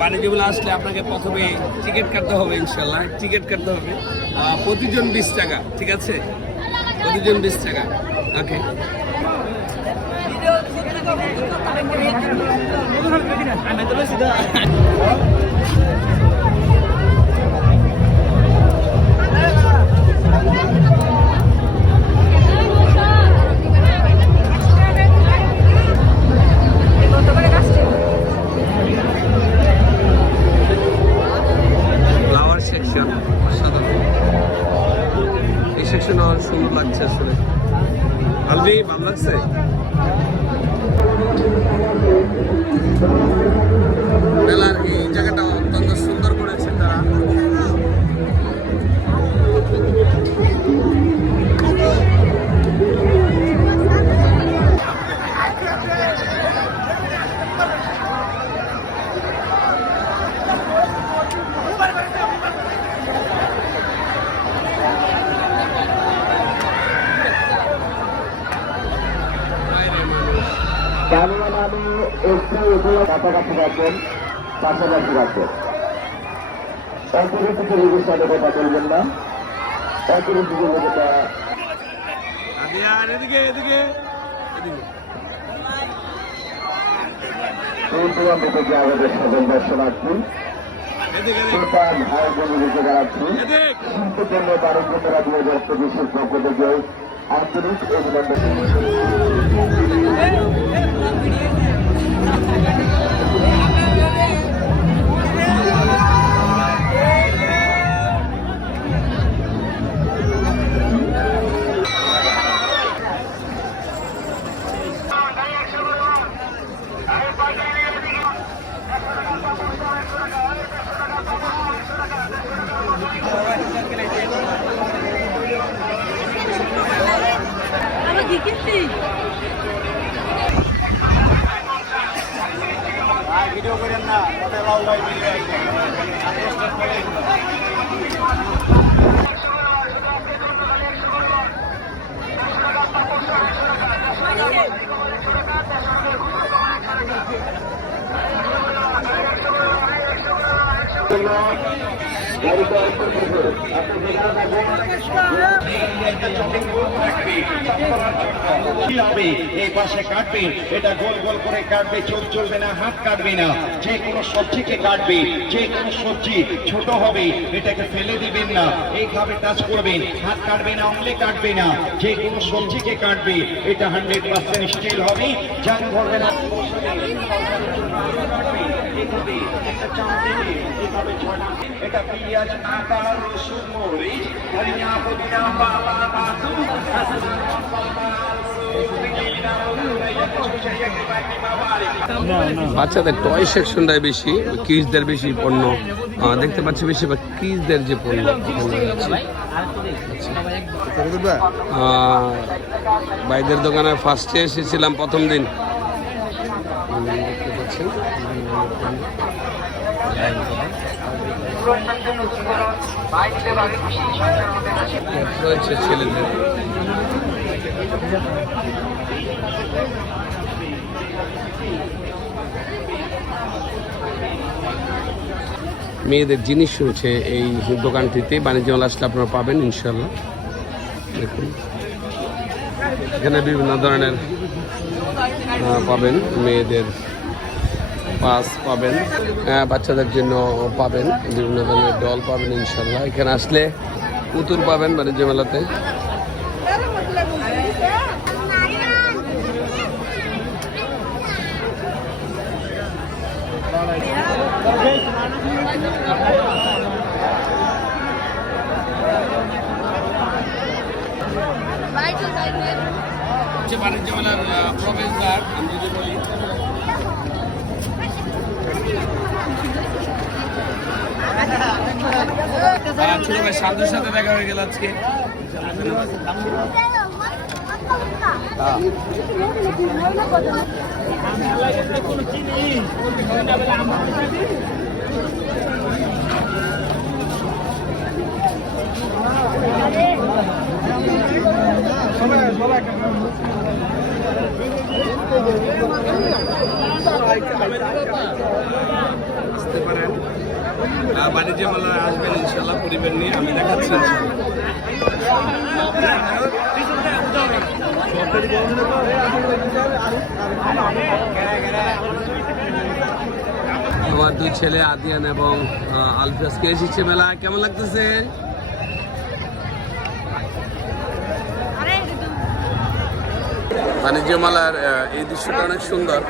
বাণিজ্য মেলা আসলে আপনাকে প্রথমে টিকিট কাটতে হবে, ইনশাল্লাহ টিকিট কাটতে হবে প্রতিজন 20 টাকা, ঠিক আছে? প্রতিজন 20 টাকা। ওকে, সুন্দর লাগছে আসলে। আলবি ভালো লাগছে। মেলার এই জায়গাটা অত্যন্ত সুন্দর করেছে তারা। কাছাকাছি রাখবেন, পাশাপাশি রাখবেন। অতিরিক্ত রোগীর সাথে কথা বলবেন না। অতিরিক্ত রোগীটা আমাদের সাধারণ দর্শনার্থী ভাই বোনদেরকে জানাচ্ছি শিল্পের জন্য বাণিজ্যমেলা 2025-এর পক্ষ থেকে আন্তরিক অভিনন্দন। ভিডিও করেন না, এই পাশে কাটবে, এটা গোল গোল করে কাটবে, চোখ চলবে না, হাত কাটবে না। যে কোনো সবজিকে কাটবে, যে কোনো সবজি ছোট হবে এটাকে ফেলে দিবেন না, এইভাবে টাচ করবেন, হাত কাটবে না, অঙ্গলে কাটবে না। যে কোনো সবজিকে কাটবে, এটা 100% স্টিল হবে, জাং ধরবে না। এটা পেঁয়াজ, আদা, রসুন, মরিচ, ধনিয়া, পুদিনা, পাতা, কাজু, বাচ্চাদের টয় সেকশনটাই বেশি, কিডসদের বেশি পণ্য দেখতে পাচ্ছি, বেশিরভাগ কিডসদের যে পণ্য ভাইদের দোকানে ফার্স্টে এসেছিলাম প্রথম দিন। দেখতে পাচ্ছেন রয়েছে ছেলেদের। মেয়েদের জিনিস রয়েছে এই দোকানটিতে, বাণিজ্য মেলা আসলে আপনারা পাবেন ইনশাল্লাহ। দেখুন এখানে বিভিন্ন ধরনের পাবেন, মেয়েদের পাস পাবেন, বাচ্চাদের জন্য পাবেন, বিভিন্ন ধরনের ডল পাবেন ইনশাল্লাহ। এখানে আসলে পুতুল পাবেন বাণিজ্য মেলাতে। বাণিজ্য মেলার প্রবেশদ্বার আমি যদি বলি, ছোট ভাই সাধুর সাথে দেখা হয়ে গেল আজকে। সবাই আসতে পারেন, বাণিজ্য মেলায় আসবেন ইনশাল্লাহ পরিবার নিয়ে, আমি দেখাচ্ছি আমার দুই ছেলে আদিয়ান এবং আলফিয়াসকে এসেছে মেলা। কেমন লাগতেছে? বাণিজ্য মেলার এই দৃশ্যটা অনেক সুন্দর।